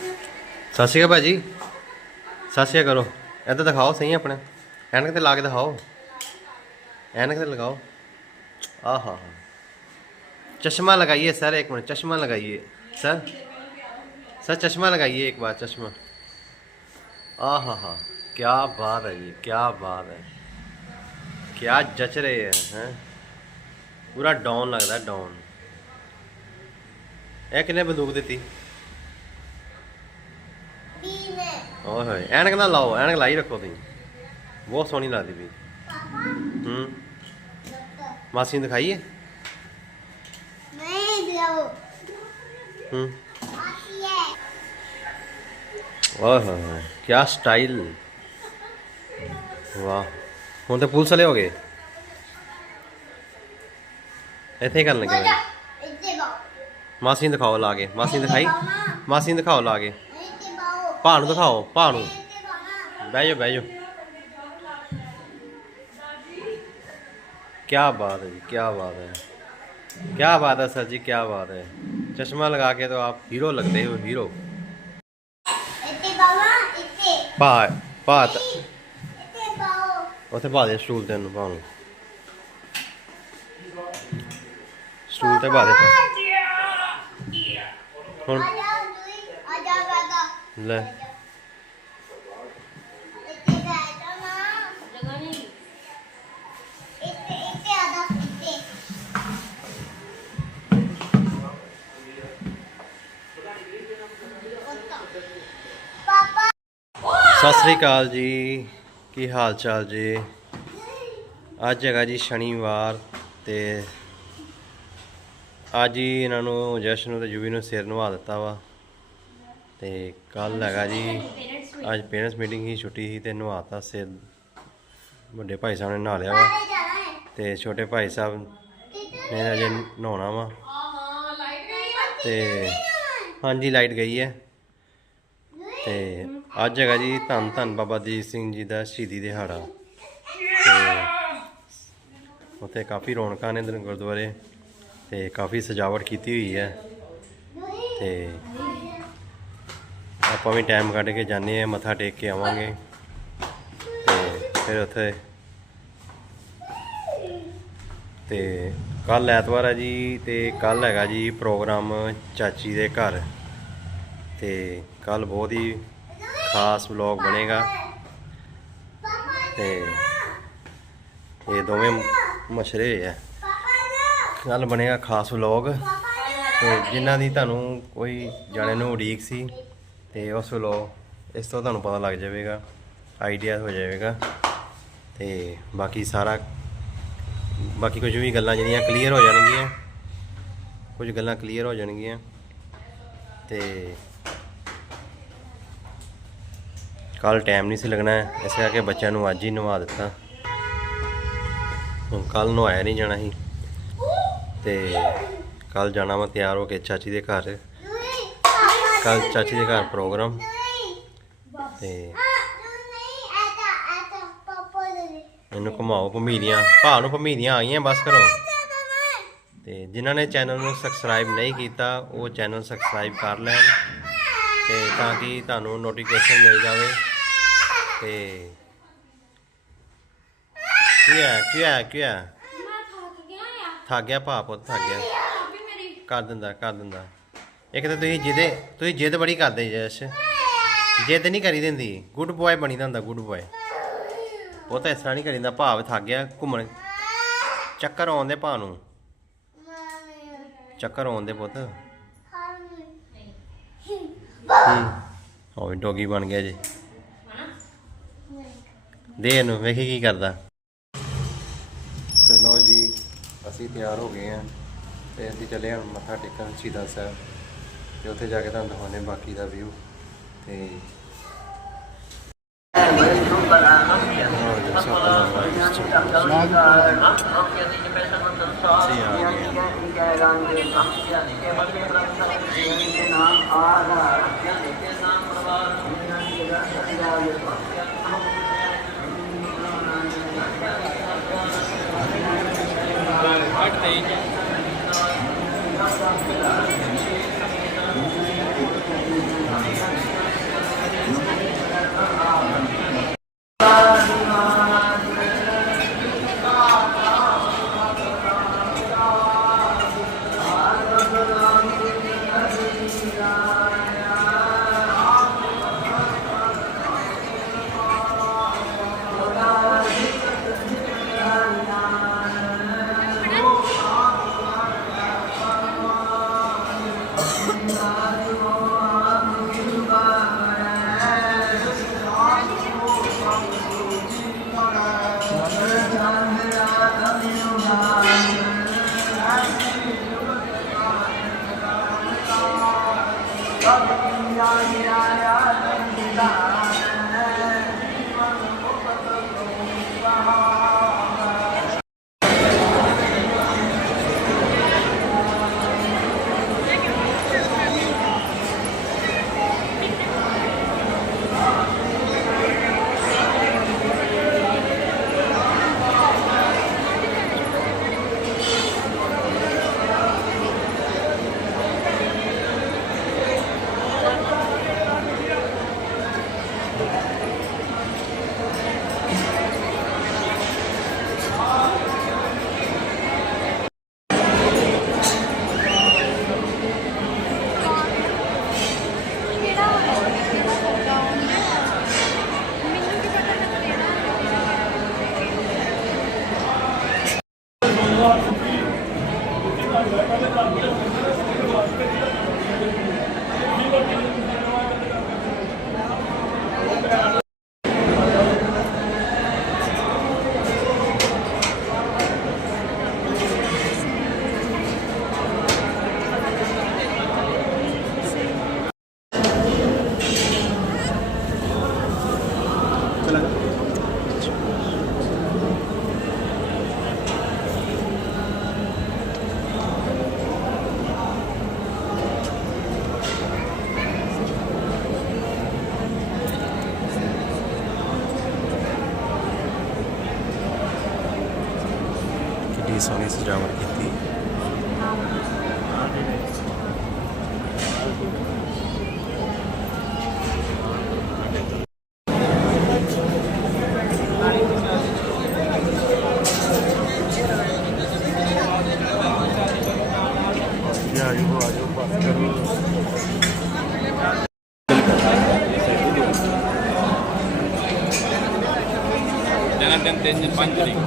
ਸਤਿ ਸ਼੍ਰੀ ਅਕਾਲ ਭਾਜੀ ਸਤਿ ਸ਼੍ਰੀ ਅਕਾਲ ਕਰੋ ਇੱਧਰ ਦਿਖਾਓ ਸਹੀ ਆਪਣੇ ਐਨਕ ਤੇ ਲਾ ਕੇ ਦਿਖਾਓ ਐਨਕ ਤੇ ਲਗਾਓ ਆਹਾ चश्मा लगाइए सर एक मिनट चश्मा लगाइए सर सर चश्मा लगाइए एक बार चश्मा आ हा हा क्या बात है ये क्या बात है क्या जच रहे हैं हैं पूरा डॉन लगता है डॉन ਇਹ ਕਿੰਨੇ ਬੰਦੂਕ ਦਿੱਤੀ ਓਏ ਹੋਏ ਐਨਕ ਨਾ ਲਾਓ ਐਨਕ ਲਾਈ ਰੱਖੋ ਤੁਸੀਂ। ਬਹੁਤ ਸੋਹਣੀ ਲੱਗਦੀ ਵੀ ਹੂੰ। ਮਾਸੀ ਨੂੰ ਦਿਖਾਈਏ? ਹੂੰ। ਓਏ ਹੋਏ ਕੀ ਸਟਾਈਲ ਵਾਹ ਹੁਣ ਤੇ ਪੁਲਿਸ ਵਾਲੇ ਹੋ ਗਏ। ਇੱਥੇ ਹੀ ਕਰਨ ਲੱਗੇ। ਮਾਸੀ ਨੂੰ ਦਿਖਾਓ ਲਾ ਕੇ। ਮਾਸੀ ਦਿਖਾਈ? ਮਾਸੀ ਨੂੰ ਦਿਖਾਓ ਲਾ ਕੇ। ਭਾ ਨੂੰ ਦਿਖਾਓ ਭਾ ਨੂੰ ਬਹਿ ਜਾਓ ਬਹਿ ਜਾਓ क्या बात है जी क्या बात है क्या बात है सर जी क्या बात है चश्मा लगा के तो आप हीरो लगते हो हीरो ਭਾ ਭਾ ਉੱਥੇ ਪਾ ਦੇ ਸਟੂਲ ਤੇ ਨੂੰ ਭਾ ਨੂੰ ਸਟੂਲ ਤੇ ਪਾ ਦੇ ਹੁਣ ਲੈ। ਸਤਿ ਸ੍ਰੀ ਅਕਾਲ ਜੀ। ਕੀ ਹਾਲ ਚਾਲ ਜੀ? ਅੱਜ ਹੈਗਾ ਜੀ ਸ਼ਨੀਵਾਰ ਤੇ ਅੱਜ ਹੀ ਇਹਨਾਂ ਨੂੰ ਜਸ਼ਨ ਨੂੰ ਤੇ ਯੂਵੀ ਨੂੰ ਸਿਰ ਨਵਾ ਦਿੱਤਾ ਵਾ। ਤੇ ਕੱਲ ਹੈਗਾ ਜੀ ਅੱਜ ਪੇਰੈਂਟਸ ਮੀਟਿੰਗ ਹੀ ਛੁੱਟੀ ਸੀ ਤੇ ਨਵਾਤਾ ਸਿਰ ਵੱਡੇ ਭਾਈ ਸਾਹਿਬ ਨੇ ਨਹਾ ਲਿਆ ਵਾ। ਤੇ ਛੋਟੇ ਭਾਈ ਸਾਹਿਬ ਨੇ ਅਜੇ ਨਹਾਉਣਾ ਵਾ। ਤੇ ਹਾਂਜੀ ਲਾਈਟ ਗਈ ਹੈ। ਤੇ ਅੱਜ ਹੈਗਾ ਜੀ ਧੰਨ ਧੰਨ ਬਾਬਾ ਦੀਪ ਸਿੰਘ ਜੀ ਦਾ ਸ਼ਹੀਦੀ ਦਿਹਾੜਾ। ਤੇ ਉੱਥੇ ਕਾਫੀ ਰੌਣਕਾਂ ਨੇ ਗੁਰਦੁਆਰੇ ਤੇ ਕਾਫੀ ਸਜਾਵਟ ਕੀਤੀ ਹੋਈ ਹੈ। ਤੇ ਆਪਾਂ ਵੀ ਟਾਈਮ ਕੱਢ ਕੇ ਜਾਂਦੇ ਆ ਮੱਥਾ ਟੇਕ ਕੇ ਆਵਾਂਗੇ। ਤੇ ਫਿਰ ਉੱਥੇ ਤੇ ਕੱਲ ਐਤਵਾਰ ਹੈ ਜੀ, ਤੇ ਕੱਲ ਹੈਗਾ ਜੀ ਪ੍ਰੋਗਰਾਮ ਚਾਚੀ ਦੇ ਘਰ। ਤੇ ਕੱਲ ਬਹੁਤ ਹੀ ਖਾਸ ਵਲੌਗ ਬਣੇਗਾ। ਤੇ ਇਹ ਦੋਵੇਂ ਮਛਰੇ ਆ। ਕੱਲ ਬਣੇਗਾ ਖਾਸ ਵਲੌਗ ਤੇ ਜਿਨ੍ਹਾਂ ਦੀ ਤੁਹਾਨੂੰ ਕੋਈ ਜਾਣੇ ਨੂੰ ਉਡੀਕ ਸੀ ਤੇ ਉਸ ਵਲੌਗ ਇਸ ਤੋਂ ਤੁਹਾਨੂੰ ਪਤਾ ਲੱਗ ਜਾਵੇਗਾ ਆਈਡੀਆ ਹੋ ਜਾਵੇਗਾ ਤੇ ਬਾਕੀ ਸਾਰਾ, ਬਾਕੀ ਕੁਝ ਵੀ ਗੱਲਾਂ ਜਿਹੜੀਆਂ ਕਲੀਅਰ ਹੋ ਜਾਣਗੀਆਂ, ਕੁਝ ਗੱਲਾਂ ਕਲੀਅਰ ਹੋ ਜਾਣਗੀਆਂ ਤੇ ਕੱਲ ਟਾਈਮ ਨਹੀਂ ਸੀ ਲੱਗਣਾ, ਇਸ ਕਰਕੇ ਬੱਚਿਆਂ ਨੂੰ ਅੱਜ ਹੀ ਨਵਾ ਦਿੱਤਾ। ਹੁਣ ਕੱਲ ਨਵਾਇਆ ਨਹੀਂ ਜਾਣਾ ਸੀ ਤੇ ਕੱਲ ਜਾਣਾ ਮੈਂ ਤਿਆਰ ਹੋ ਕੇ ਚਾਚੀ ਦੇ ਘਰ। ਕੱਲ ਚਾਚੀ ਦੇ ਘਰ ਪ੍ਰੋਗਰਾਮ। ਤੇ ਇਹਨੂੰ ਘੁਮਾਓ ਭਮੀਰੀਆਂ। ਭਾ ਨੂੰ ਭਮੀਰੀਆਂ ਆ ਗਈਆਂ ਬਸ ਕਰੋ। ਤੇ ਜਿਨ੍ਹਾਂ ਨੇ ਚੈਨਲ ਨੂੰ ਸਬਸਕ੍ਰਾਈਬ ਨਹੀਂ ਕੀਤਾ ਉਹ ਚੈਨਲ ਸਬਸਕ੍ਰਾਈਬ ਕਰ ਲੈਣ। ਤੇ ਤਾਂ ਕਿ ਤੁਹਾਨੂੰ ਨੋਟੀਫਿਕੇਸ਼ਨ ਮਿਲ ਜਾਵੇ। ਤੇ ਕੀ ਹੈ ਕੀ ਹੈ ਕੀ ਹੈ ਥੱਕ ਗਿਆ ਭਾ ਪੁੱਤ ਥੱਕ ਗਿਆ। ਕਰ ਦਿੰਦਾ ਕਰ ਦਿੰਦਾ। ਇੱਕ ਤਾਂ ਤੁਸੀਂ ਜਿਹਦੇ ਤੁਸੀਂ ਜਿੱਦ ਬੜੀ ਕਰਦੇ ਜੈਸ਼ ਜਿੱਦ ਨਹੀਂ ਕਰੀ ਦਿੰਦੀ। ਗੁੱਡ ਬॉय ਬਣੀਦਾ ਹੁੰਦਾ ਗੁੱਡ ਬॉय ਉਹ ਤਾਂ ਇਸ ਤਰ੍ਹਾਂ ਨਹੀਂ ਕਰੀਦਾ ਭਾਵ ਥੱਕ ਗਿਆ ਘੁੰਮਣ। ਚੱਕਰ ਆਉਂਦੇ ਭਾ ਨੂੰ। ਚੱਕਰ ਆਉਂਦੇ ਪੁੱਤ। ਉਹ ਡੋਗੀ ਬਣ ਗਿਆ ਜੀ। ਦੇ ਇਹਨੂੰ, ਵੇਖੀ ਕੀ ਕਰਦਾ। ਚਲੋ ਜੀ, ਅਸੀਂ ਤਿਆਰ ਹੋ ਗਏ ਆ ਤੇ ਅਸੀਂ ਚੱਲੇ ਹਾਂ ਮੱਥਾ ਟੇਕਣ, ਸ਼ਹੀਦਾਂ ਸਾਹਿਬ। ਤੇ ਉੱਥੇ ਜਾ ਕੇ ਤੁਹਾਨੂੰ ਦਿਖਾਉਣੇ ਬਾਕੀ ਦਾ ਵਿਊ ਤੇ ਅਸੀਂ ਆ ਗਏ ਹਾਂ। ਕਿੰਨੀ ਸੋਹਣੀ ਸਜਾਵਟ ਕੀਤੀ ਆਜੋ ਆਜੋ ਬਸ ਕਰੋ ਜਨਮ ਦਿਨ ਤੇ 5 ਤਰੀਕ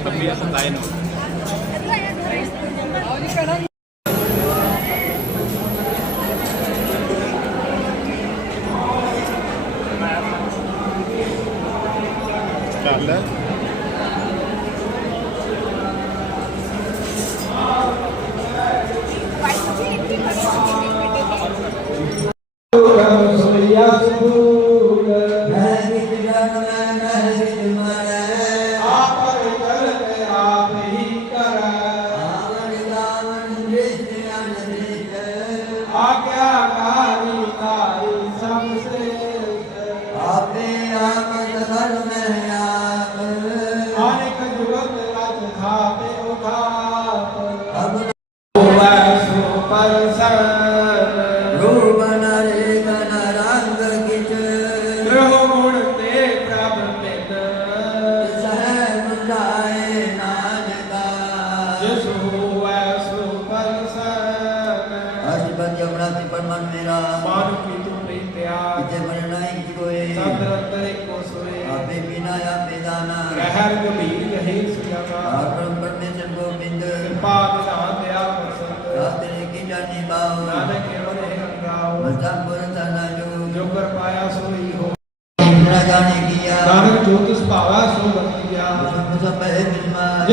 ਛੱਬੀ ਸਤਾਈ ਨੂੰ ਕਰ उठावे उठाप अब हुआ सुपर सर रूप नरेत नरंग किच। ग्रह गुण ते प्रभ पित सहब जाए नानका। जिस हुआ सुपर सर अष्टपद यमुना तिपन मन मेरा। मान की तू प्रीत्या। इते मरना ही कोई। सब रत्न को सोए। आपे बिना या बेदाना रहर गुण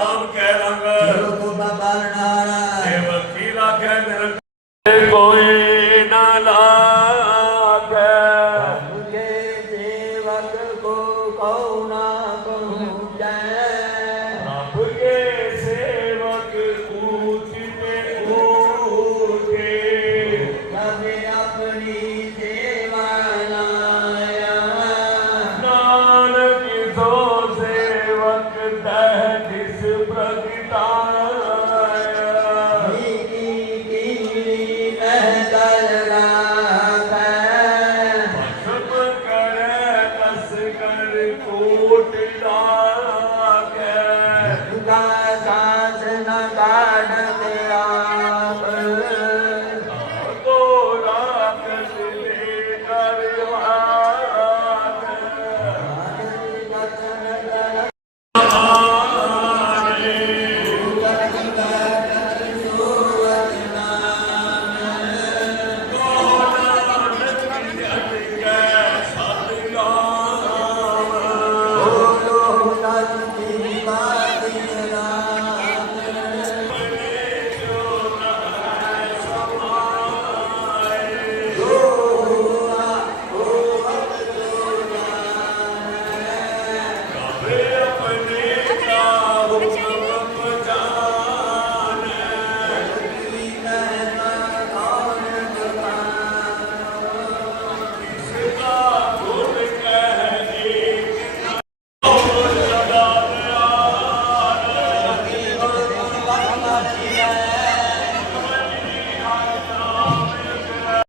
ਨਾਮ ਕਹਿ ਰੰਗ। ਤੇ ਵਕੀ ਰਾਖੇ ਨਿਰੰਕਾਰ ਕੋਈ